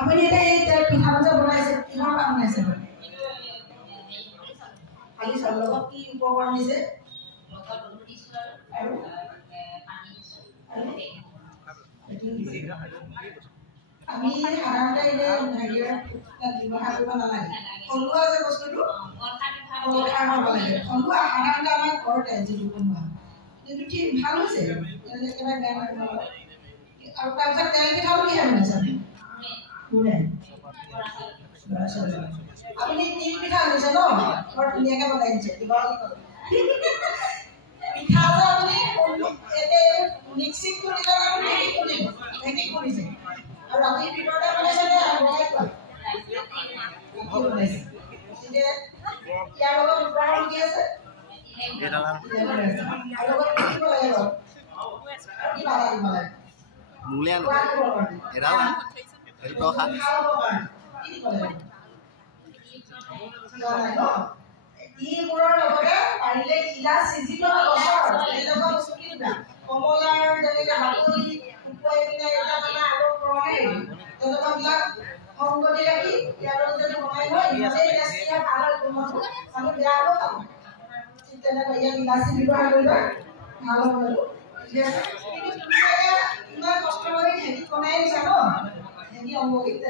আপুনি এটা পিঠা ভাজা বনাইছে কিহৰ কাম বনাইছে খালি চাউলৰ লগত কি উপকৰণ দিছে আমি সাধাৰণতে ব্যৱহাৰ কৰিব নালাগে থলুৱা যে বস্তুটো থলুৱা সাধাৰণতে আমাৰ ঘৰতে যিটো বনোৱা কিন্তু ঠিক ভাল হৈছে একেবাৰে বেয়া নহয় আৰু তাৰপিছত তেল পিঠাও কি বনাইছে আপুনি তিল পিঠা আনিছে ন বৰ ধুনীয়াকে বনাইছে পিঠা যে আপুনি মিক্সিত কৰিলে ঢেঁকী কৰিছে আৰু ৰাতিৰ ভিতৰতে বনাইছে নে বনাই খোৱা ইয়াৰ লগত উপকৰণ কি আছে কমলাৰ যেনেকে বাকলি শুকুৱাই পিনে এটা মানে আগৰ পৰহে তেনেকুৱাবিলাক সংগতি ৰাখি ইয়াৰ যদি বনাই লয় ইমানেই টেষ্টি হয় ভাল হয় কোমলটো আমি বেয়া হ'ব খাব ঠিক তেনেকৈ ইয়াত ইলাচি ব্যৱহাৰ কৰিবা ভাল হ'ব কিন্তু ইমান কষ্ট কৰি ঢেঁকীত বনাই দিছা ন ঢেঁকী অমুকিত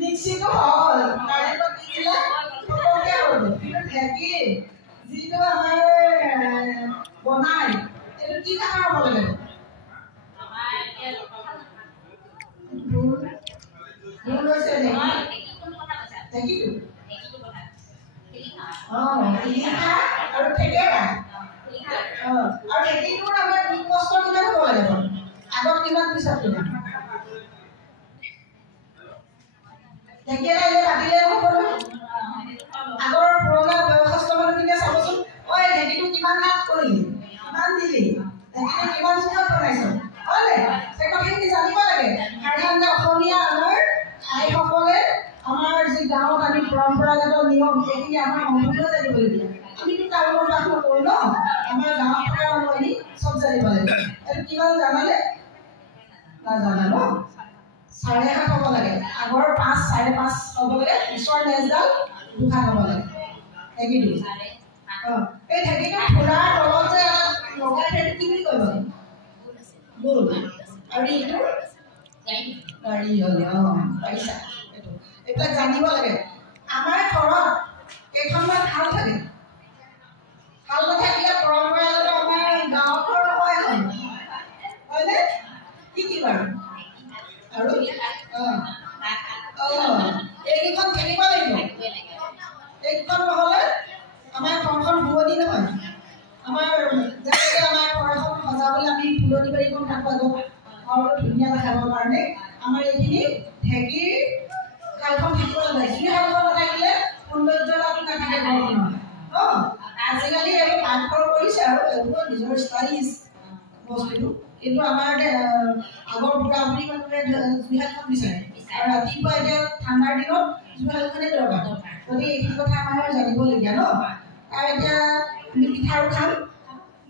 মিক্সিটো হ'ল কাৰেণ্টত দি দিলে ফটককৈ হ'ল কিন্তু ঢেঁকী যিটো আমাৰ বনাই এইটো কি কামৰ হ'ব লাগে আৰু ঠেকেৰা আৰু ঢেঁকীটোৰ আমাৰ কষ্ট কিমান হ'ব লাগে আগত কিমান পিছত কিমান ঢেঁকেৰা এনে কাটিলে নহ'ব আগৰ পুৰণা বয়সস্থ মানুহখিনিয়ে চাবচোন ঐ ঢেঁকীটো কিমান হাত কৰিলি কিমান দিলি ঢেঁকীটো কিমান চুকত বনাইছ হয়নে সেই কথাখিনি জানিব লাগে সাধাৰণতে অসমীয়া আমাৰ আইসকলে আমাৰ যি গাঁৱত আমি পৰম্পৰাগত নিয়ম সেইখিনি আমাৰ সম্পূৰ্ণ জানিব লাগে আমিতো টাউনত বাস নকৰোঁ ন আমাৰ গাঁৱত থকা মানুহ আমি চব জানিব লাগে এইটো কিমান জানানে নাজানা ন 7.5 হ'ব লাগে আগৰ 5 5.5 হ'ব লাগে পিছৰ নেজডাল 2 হাত হ'ব লাগে ঢেঁকীটো এই ঢেঁকীটো ফুলাৰ তলত যে লগাই সেইটো কি বুলি কয় গোল আৰু এইটো গাড়ী হ'লে পাৰিছা এইবিলাক জানিব লাগে আমাৰ ঘৰত কেইখনমান শাল থাকে শাল নাথাকিলে পৰম্পৰাগত আমাৰ গাঁৱৰ ঘৰ নহয় হয়নে কি বাৰু আৰু এইকেইখন থাকিব লাগিব এইকেইখন নহ'লে আমাৰ ঘৰখন শুৱনি নহয় আমাৰ যেনেকৈ আমাৰ ঘৰখন সজাবলৈ আমি ফুলনি বাৰীখন থাকোঁ আগত ঘৰটো ধুনীয়া দেখাবৰ কাৰণে আমাৰ এইখিনি ঢেঁকীৰ শালখন থাকিব লাগে যি শালখন নাথাকিলে সৌন্দৰ্যতাটো নাথাকে ঘৰখনৰ আজিকালি এইবোৰ পাকঘৰ কৰিছে আৰু এইবোৰ নিজৰ ষ্টাইলিছ বস্তুটো কিন্তু আমাৰ আগৰ বুঢ়া বুঢ়ী মানুহে জুইশালখন বিচাৰে আৰু ৰাতিপুৱা এতিয়া ঠাণ্ডাৰ দিনত জুইশালখনে দৰকাৰ গতিকে এইখিনি কথা আমাৰ জানিবলগীয়া ন আৰু এতিয়া আমি পিঠাও খাম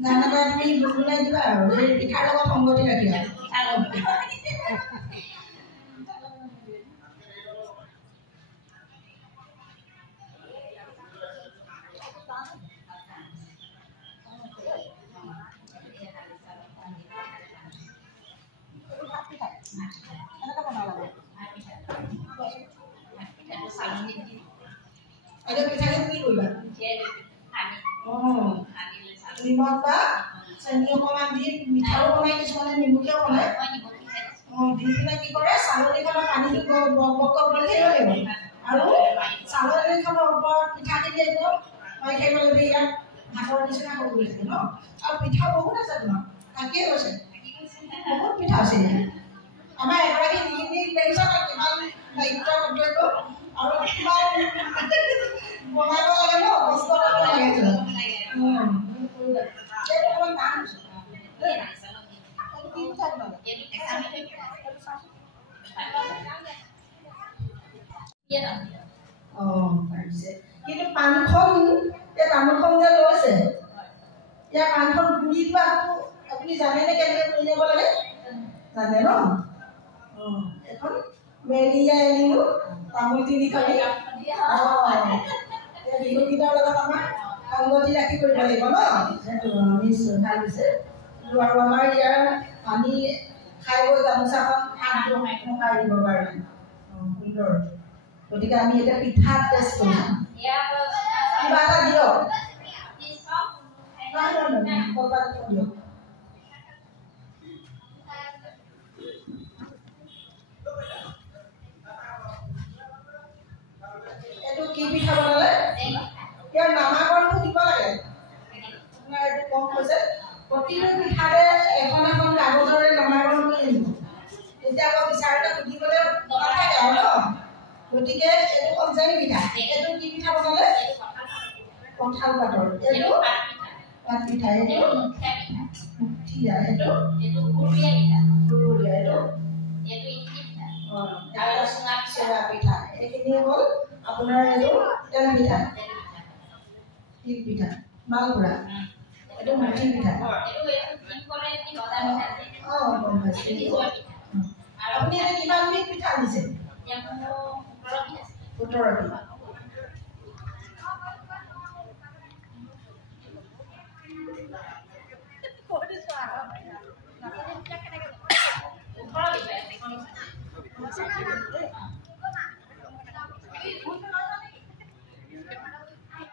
গান এটা তুমি গুণগুণাই দিবা আৰু এই পিঠাৰ লগত সংগতি ৰাখিবা ada pichanya কি কইবা নিমখ বা চেনি অকমান দি মিঠাও বনাই কিছুমানে নিমখীয়া বনায় দি পেলাই কি কৰে চালনীখনৰ পানীটো বক বক কৰিবলৈ থাকিব লাগিব আৰু চালনীখনৰ ওপৰত পিঠাখিনি একদম মই থাকিব লাগিব ইয়াত ভাতৰ নিচিনা কৰিবলৈ থাকে ন আৰু পিঠা বহুত আছে তোমাৰ থাকিয়ে গৈছে বহুত পিঠা আছে আমাৰ এগৰাকী নি দেখিছা নাই কিমান দায়িত্ব কৰ্তব্য আৰু কিমান বনাব লাগে ন কষ্ট কৰিব লাগে এইটো অকণমান টান কিন্তু পানখন এই তামোলখন যে লৈছে ইয়াৰ পানখন গুৰি লোৱা আপুনি জানেনে কেনেকৈ কৰি যাব লাগে জানে ন এখন মেৰিয়াই আনিলোঁ তামোল তিনি খালি বিহুগীতৰ লগত আমাৰ সংগতি ৰাখি কৰিব লাগিব ন সেইটো নিশ্চয় ভাল হৈছে আৰু আমাৰ ইয়াৰ পানী খাই গৈ গামোচাখন হাতটো মাৰিবৰ কাৰণে সুন্দৰ গতিকে আমি এতিয়া পিঠা টেষ্ট কৰিম কিবা এটা দিয়ক দিয়ক এইটো কি পিঠা বনালে ইয়াৰ নামাকৰণটো দিব লাগে আপোনাৰ এইটো কম হৈছে প্ৰতিটো পিঠাতে এখন এখন কাগজৰে নামাকৰণ কৰি দিব তেতিয়া আকৌ বিচাৰতে সুধিবলৈ নাথাকে আৰু ন গতিকে এইটো কমজাৰি পিঠা এইটো কি পিঠা বনালে কঁঠাল পাতৰ এইটো পাত পিঠা এইটো মুঠিয়া এইটো গুৰুলীয়া এইটো চেৰা পিঠা এইখিনি হ'ল আপোনাৰ এইটো তেল পিঠা তিল পিঠা মালপুৰা এইটো মুঠি পিঠা আপুনি এতিয়া কিমানবিধ পিঠা আনিছে 17বিধ